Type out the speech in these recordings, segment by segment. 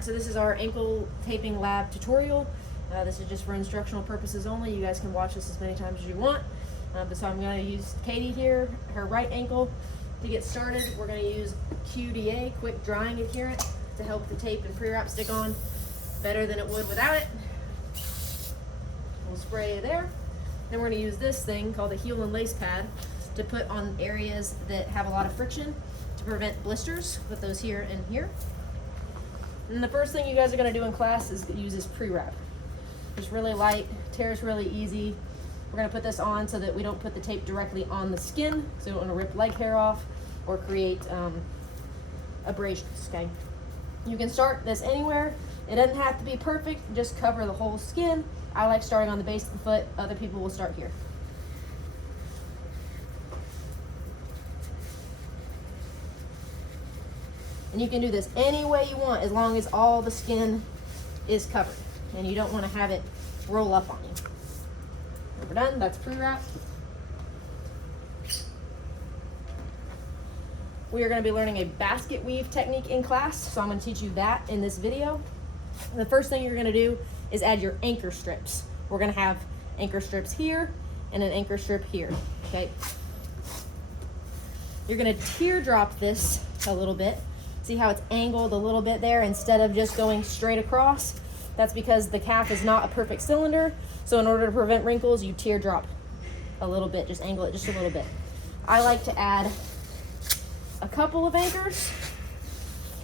right, so this is our ankle taping lab tutorial. This is just for instructional purposes only. You guys can watch this as many times as you want. So I'm going to use Katie here, her right ankle. To get started, we're going to use QDA, quick drying adherent, to help the tape and pre-wrap stick on better than it would without it. We'll spray it there. Then we're going to use this thing called a heel and lace pad to put on areas that have a lot of friction to prevent blisters. Put those here and here. And the first thing you guys are going to do in class is use this pre-wrap. It's really light, tears really easy. We're going to put this on so that we don't put the tape directly on the skin, so we don't want to rip leg hair off or create abrasions, okay? You can start this anywhere. It doesn't have to be perfect, just cover the whole skin. I like starting on the base of the foot. Other people will start here. And you can do this any way you want as long as all the skin is covered and you don't want to have it roll up on you. When we're done, that's pre-wrap. We are going to be learning a basket weave technique in class, so I'm going to teach you that in this video. The first thing you're going to do is add your anchor strips. We're going to have anchor strips here and an anchor strip here, okay? You're going to teardrop this a little bit. See how it's angled a little bit there instead of just going straight across? That's because the calf is not a perfect cylinder. So in order to prevent wrinkles, you teardrop a little bit, just angle it just a little bit. I like to add a couple of anchors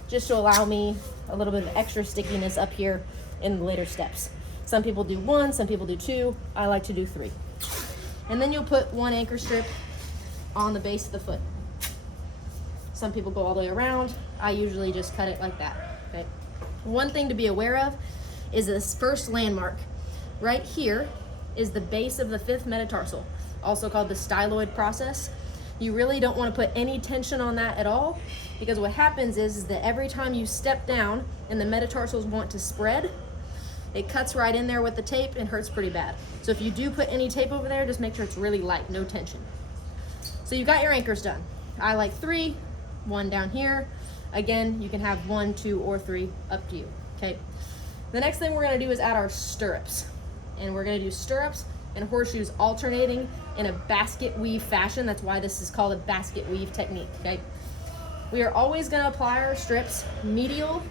just to allow me a little bit of extra stickiness up here in the later steps. Some people do one, some people do two. I like to do three. And then you'll put one anchor strip on the base of the foot. Some people go all the way around. I usually just cut it like that, okay? One thing to be aware of is this first landmark. Right here is the base of the fifth metatarsal, also called the styloid process. You really don't want to put any tension on that at all, because what happens is that every time you step down and the metatarsals want to spread, it cuts right in there with the tape and hurts pretty bad. So if you do put any tape over there, just make sure it's really light, no tension. So you got your anchors done. I like 3, 1 down here. Again, you can have 1, 2, or 3, up to you, okay? The next thing we're gonna do is add our stirrups. And we're gonna do stirrups and horseshoes alternating in a basket weave fashion. That's why this is called a basket weave technique, okay? We are always gonna apply our strips medial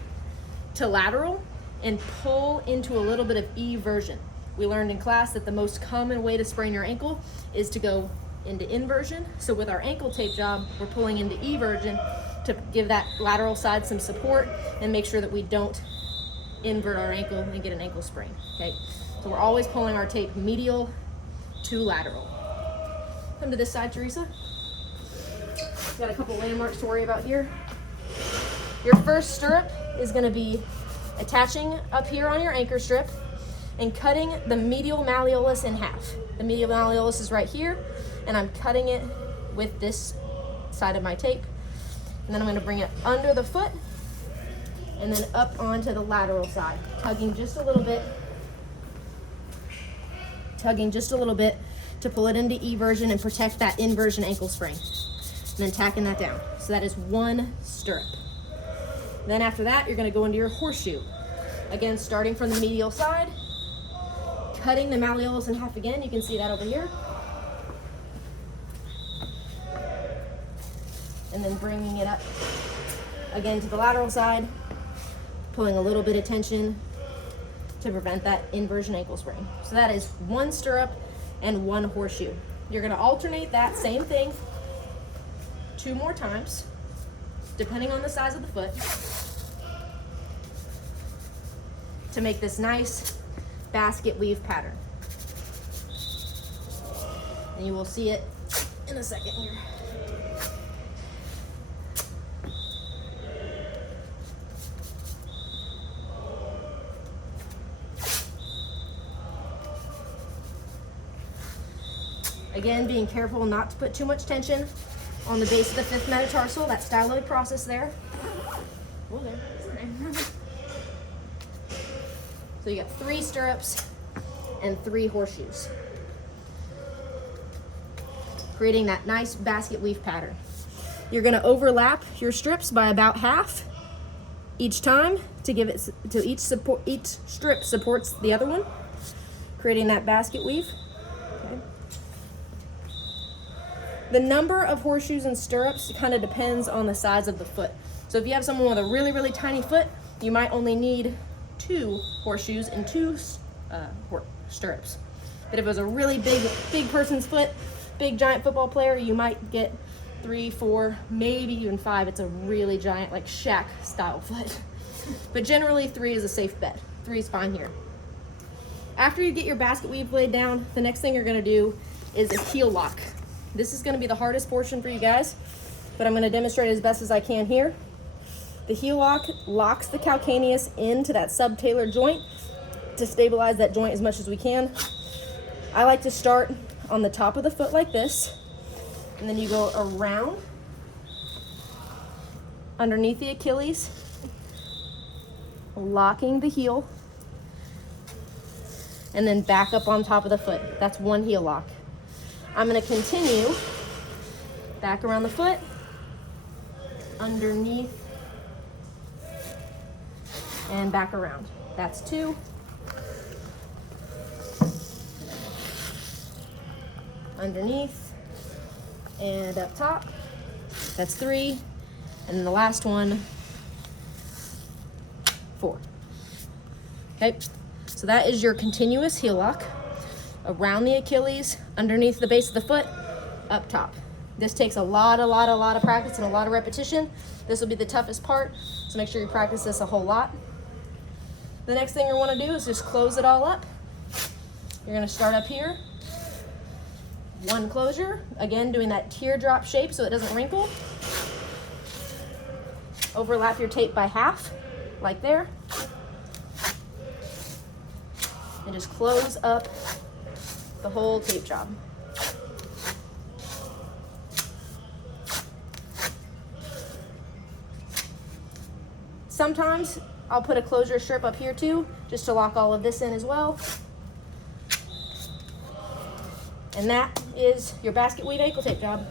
to lateral and pull into a little bit of eversion. We learned in class that the most common way to sprain your ankle is to go into inversion. So with our ankle tape job, we're pulling into eversion to give that lateral side some support and make sure that we don't invert our ankle and get an ankle sprain, okay? So we're always pulling our tape medial to lateral. Come to this side, Teresa. Got a couple landmarks to worry about here. Your first stirrup is gonna be attaching up here on your anchor strip and cutting the medial malleolus in half. The medial malleolus is right here, and I'm cutting it with this side of my tape. And then I'm gonna bring it under the foot and then up onto the lateral side, tugging just a little bit to pull it into eversion and protect that inversion ankle sprain. And then tacking that down. So that is one stirrup. Then after that, you're gonna go into your horseshoe. Again, starting from the medial side, cutting the malleolus in half again. You can see that over here. And then bringing it up again to the lateral side, pulling a little bit of tension to prevent that inversion ankle sprain. So that is one stirrup and one horseshoe. You're gonna alternate that same thing 2 more times, depending on the size of the foot, to make this nice basket weave pattern. And you will see it in a second here. Again, being careful not to put too much tension on the base of the fifth metatarsal, that styloid process there. Oh, there. So you got 3 stirrups and 3 horseshoes, creating that nice basket weave pattern. You're gonna overlap your strips by about half each time to give it to each strip supports the other one, creating that basket weave. Okay. The number of horseshoes and stirrups kind of depends on the size of the foot. So if you have someone with a really, really tiny foot, you might only need 2 horseshoes and 2 stirrups. But if it was a really big person's foot, big giant football player, you might get 3, 4, maybe even 5. It's a really giant, like Shaq style foot. But generally 3 is a safe bet. 3 is fine here. After you get your basket weave laid down, the next thing you're gonna do is a heel lock. This is gonna be the hardest portion for you guys, but I'm gonna demonstrate as best as I can here. The heel lock locks the calcaneus into that subtalar joint to stabilize that joint as much as we can. I like to start on the top of the foot like this, and then you go around underneath the Achilles, locking the heel, and then back up on top of the foot. That's one heel lock. I'm gonna continue back around the foot, underneath, and back around. That's 2. Underneath and up top. That's 3. And then the last one, 4. Okay, so that is your continuous heel lock around the Achilles, underneath the base of the foot, up top. This takes a lot of practice and a lot of repetition. This will be the toughest part, so make sure you practice this a whole lot. The next thing you want to do is just close it all up. You're going to start up here. One closure, again doing that teardrop shape so it doesn't wrinkle. Overlap your tape by half, like there. And just close up the whole tape job. Sometimes I'll put a closure strip up here too, just to lock all of this in as well. And that is your basket weave ankle tape job.